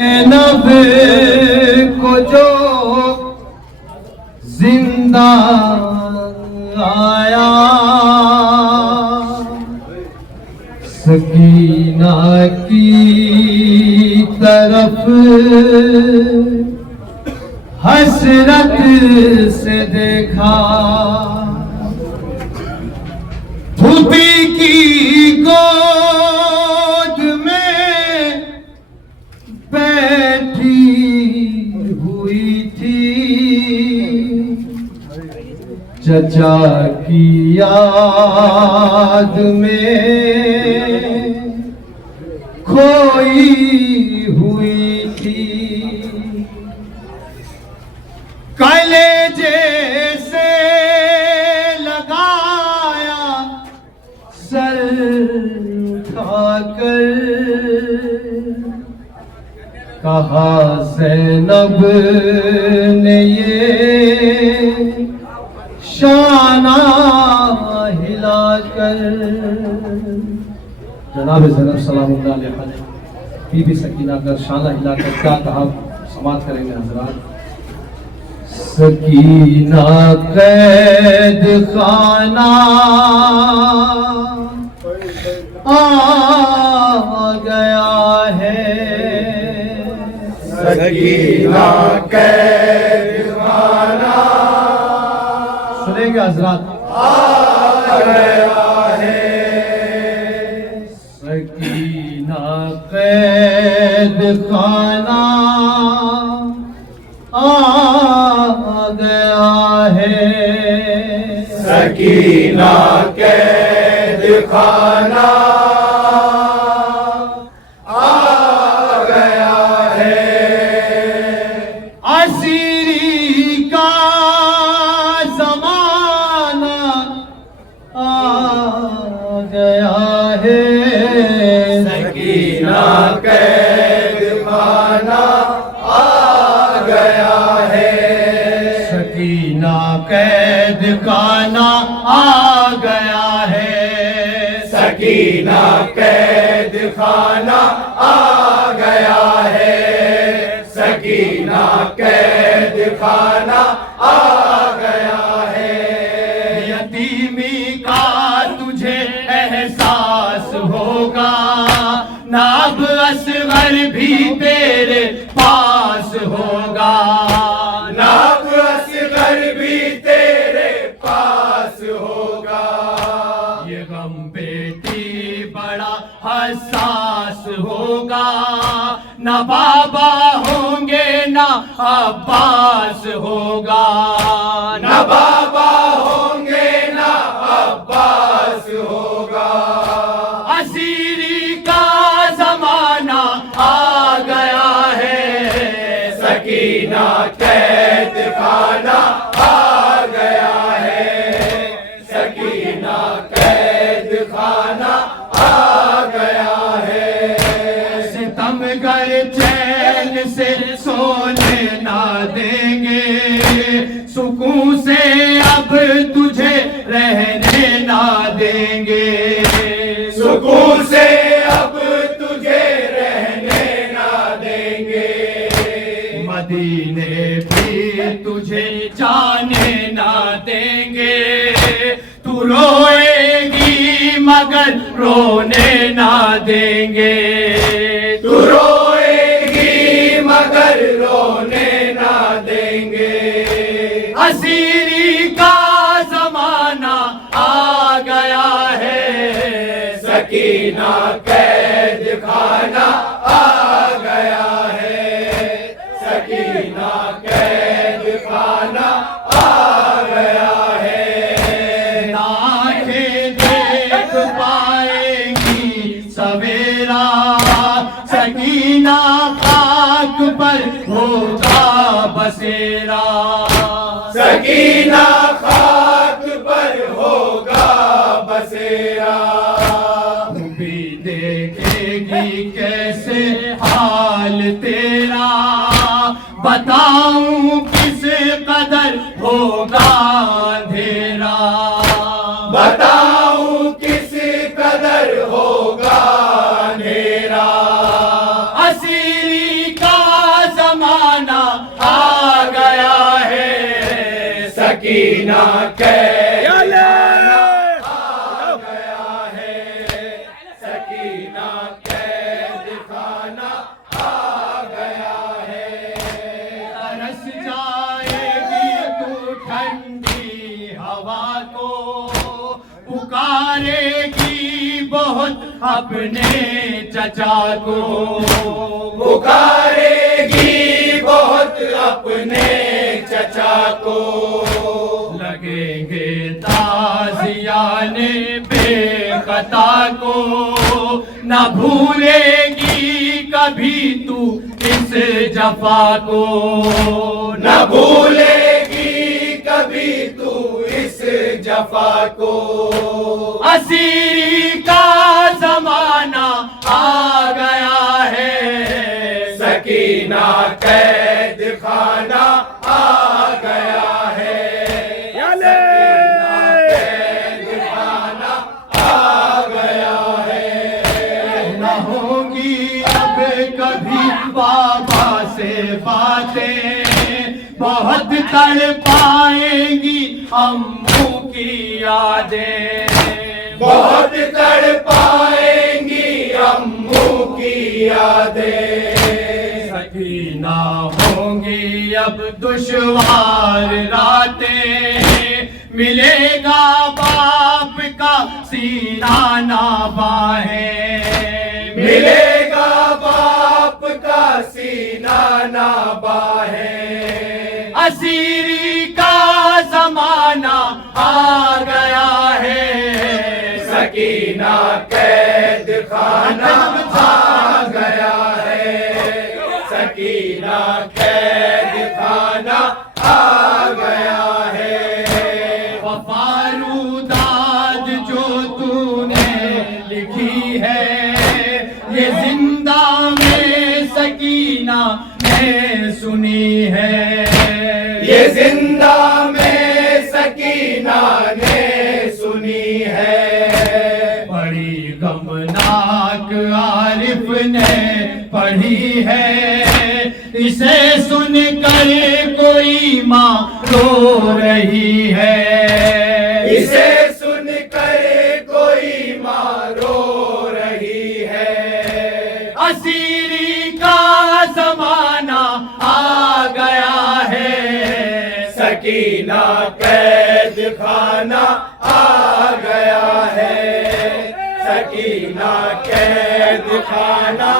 زینب کو جو زندہ آیا سکینہ کی طرف حسرت سے دیکھا، پھوپھی کی گود میں بیٹھی ہوئی تھی، چچا کی یاد میں کھوئی ہوئی تھی، کلیجے سے لگایا سر اٹھا کر، کہا زینب نے یہ شانہ ہلا کر۔ جناب زینب سلام اللہ علیہ بی بی سکینہ کا شانہ ہلا کر کیا کہا، سماعت کریں گے حضرات۔ سکینہ قید خانہ آ گیا ہے، سکینہ قید خانہ سنیں گے حضرات، آ گیا ہے، سکینہ قید خانہ آ گیا ہے، سکینہ قید خانہ آ گیا ہے، اسیری کا زمانہ آ گیا ہے، سکینہ قید خانہ آ گیا ہے، سکینہ قید خانہ آ گیا ہے، سکینہ قید خانہ آ گیا ہے، سکینہ قید خانہ آ گیا ہے، یتیمی کا تجھے احساس ہوگا، ناب اصغر بھی تیرے پاس ہوگا، ناب اصغر بھی تیرے پاس ہوگا، یہ غم بیٹی بڑا حساس ہوگا، نہ بابا ہوں گے نہ عباس ہوگا، نہ بابا ہوں گے نہ عباس ہوگا، اسیری کا زمانہ آ گیا ہے، سکینہ قید خانہ آ گیا ہے، سکینہ قید خانہ آ گیا ہے، ستمگر چین سے سونے نہ دیں گے، سکون سے اب تجھے رہنے نہ دیں گے، سکون سے اب تجھے رہنے نہ دیں گے، مدینے بھی تجھے جانے نہ دیں گے، تو روئے گی مگر رونے نہ دیں گے، تو روئے گی مگر رونے نہ دیں گے، اسیری کا زمانہ آ گیا ہے، سکینہ قید خانہ آ گیا ہے، سکینہ قید خانہ آ گیا ہے، نہ آنکھیں دیکھ پائیں گی سویرا، سکینہ خاک پر ہوگا بسیرا، سکینہ خاک پر ہوگا بسیرا، بھی دیکھے گی کیسے حال تیرا، بتاؤں کس قدر ہوگا اندھیرا، بتاؤں کس قدر ہوگا اندھیرا، اسیری کا سکینہ قید آ گیا ہے، سکینہ قید خانہ آ گیا ہے۔ برس جائے گی تو ٹھنڈی ہوا کو، پکارے گی بہت اپنے چچا کو، پکارے گی بہت اپنے چچا کو، لگیں گے تازیان بے خطا کو، نہ بھولے گی کبھی تو اس جفا کو، نہ بھولے گی کبھی تو اس جفا کو۔ اسیری کا زمانہ آ گیا ہے، سکینہ قید خانہ آ گیا ہے، سکینہ قید خانہ آ گیا ہے۔ نہ ہوگی اب کبھی بابا سے باتیں، بہت تڑ پائیں گی امّو کی یادیں، بہت تڑ پائیں گی امّو کی یادیں۔ سکینہ ہوں گی اب دشوار راتیں، ملے گا باپ کا سینہ نہ باہیں، ملے گا باپ کا سینہ نہ باہیں۔ اسیری کا زمانہ آ گیا ہے، سکینہ قید خانہ آ گیا ہے، سکینہ قید خانہ آ گیا ہے۔ وفاروداد جو تو نے لکھی ہے، یہ زندہ میں سکینہ نے سنی ہے، یہ زندہ میں سکینہ نے سنی ہے۔ بڑی غمناک عارف نے پڑھی ہے، اسے سن کر کوئی ماں رو رہی ہے، اسے سن کر کوئی ماں رو رہی ہے۔ اسیری کا زمانہ آ گیا ہے، سکینہ قید خانہ آ گیا ہے، سکینہ قید خانہ